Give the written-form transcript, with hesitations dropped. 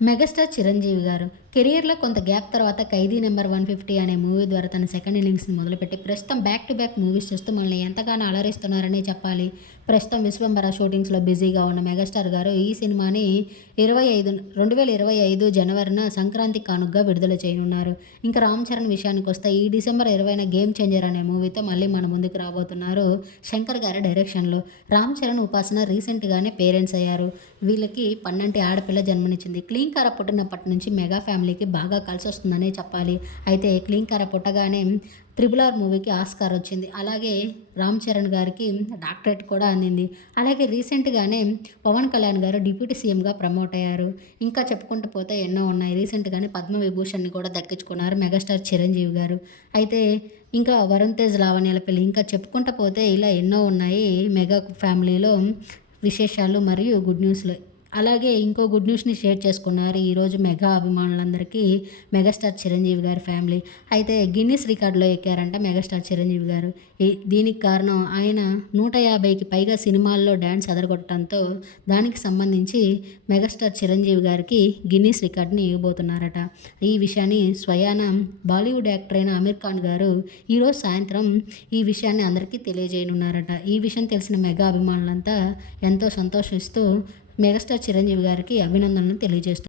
Megastar Chiranjeevi గారు కెరియర్‌లో కొంత గ్యాప్ తర్వాత 'ఖైదీ నంబర్ 150' అనే మూవీ ద్వారా తన సెకండ్ ఇన్నింగ్స్‌ని మొదలుపెట్టి ప్రస్తుతం బ్యాక్ టు బ్యాక్ మూవీస్ చేస్తూ మనల్ని ఎంతగానో అలరిస్తున్నారనే చెప్పాలి. ప్రస్తుతం 'విశ్వంబర' షూటింగ్స్‌లో బిజీగా ఉన్న మెగాస్టార్ గారు ఈ సినిమాని 2025 జనవరిన సంక్రాంతి కానుకగా విడుదల చేయనున్నారు. ఇంకా 'రామ్ చరణ్' విషయానికొస్తే ఈ డిసెంబర్ 20న 'గేమ్ చేంజర్' అనే మూవీతో మళ్ళీ మన ముందుకు రాబోతున్నారు శంకర్ గారి డైరెక్షన్‌లో. 'రామ్ చరణ్', 'ఉపాసన' రీసెంట్‌గానే పేరెంట్స్ అయ్యారు. వీళ్ళకి పన్నంటి ఆడపిల్ల జన్మనిచ్చింది. క్లీంకార పుట్టినప్పటి నుంచి మెగా ఫ్యామిలీకి బాగా కలిసొస్తుందనే చెప్పాలి. అయితే క్లీంకార పుట్టగానే 'త్రిబుల్ ఆర్' మూవీకి ఆస్కార్ వచ్చింది. అలాగే 'రామ్ చరణ్' గారికి డాక్టరేట్ కూడా అందింది. అలాగే రీసెంట్‌గానే 'పవన్ కళ్యాణ్' గారు డిప్యూటీ సీఎంగా ప్రమోట్ అయ్యారు. ఇంకా చెప్పుకుంటూ పోతే ఎన్నో ఉన్నాయి. రీసెంట్‌గానే 'పద్మ విభూషణ్‌ని' కూడా దక్కించుకున్నారు మెగాస్టార్ చిరంజీవి గారు. అయితే ఇంకా 'వరుణ్ తేజ్', 'లావణ్యాల పెళ్లి' ఇంకా చెప్పుకుంటూ పోతే ఇలా ఎన్నో ఉన్నాయి మెగా ఫ్యామిలీలో విశేషాలు మరియు గుడ్ న్యూస్‌లు. అలాగే ఇంకో గుడ్ న్యూస్‌ని షేర్ చేసుకున్నారు ఈరోజు మెగా అభిమానులందరికీ మెగాస్టార్ చిరంజీవి గారి ఫ్యామిలీ. అయితే గిన్నిస్ రికార్డ్‌లో ఎక్కారంట మెగాస్టార్ చిరంజీవి గారు. దీనికి కారణం ఆయన 150కి పైగా సినిమాల్లో డాన్స్ అదరగొట్టడంతో దానికి సంబంధించి మెగాస్టార్ చిరంజీవి గారికి గిన్నిస్ రికార్డ్‌ని ఇవ్వబోతున్నారట. ఈ విషయాన్ని స్వయాన బాలీవుడ్ యాక్టర్ అయిన ఆమీర్ ఖాన్ గారు ఈరోజు సాయంత్రం ఈ విషయాన్ని అందరికీ తెలియజేయనున్నారట. ఈ విషయం తెలిసిన మెగా అభిమానులంతా ఎంతో సంతోషిస్తూ మెగాస్టార్ చిరంజీవి గారికి అభినందనలు తెలియజేస్తున్నారు.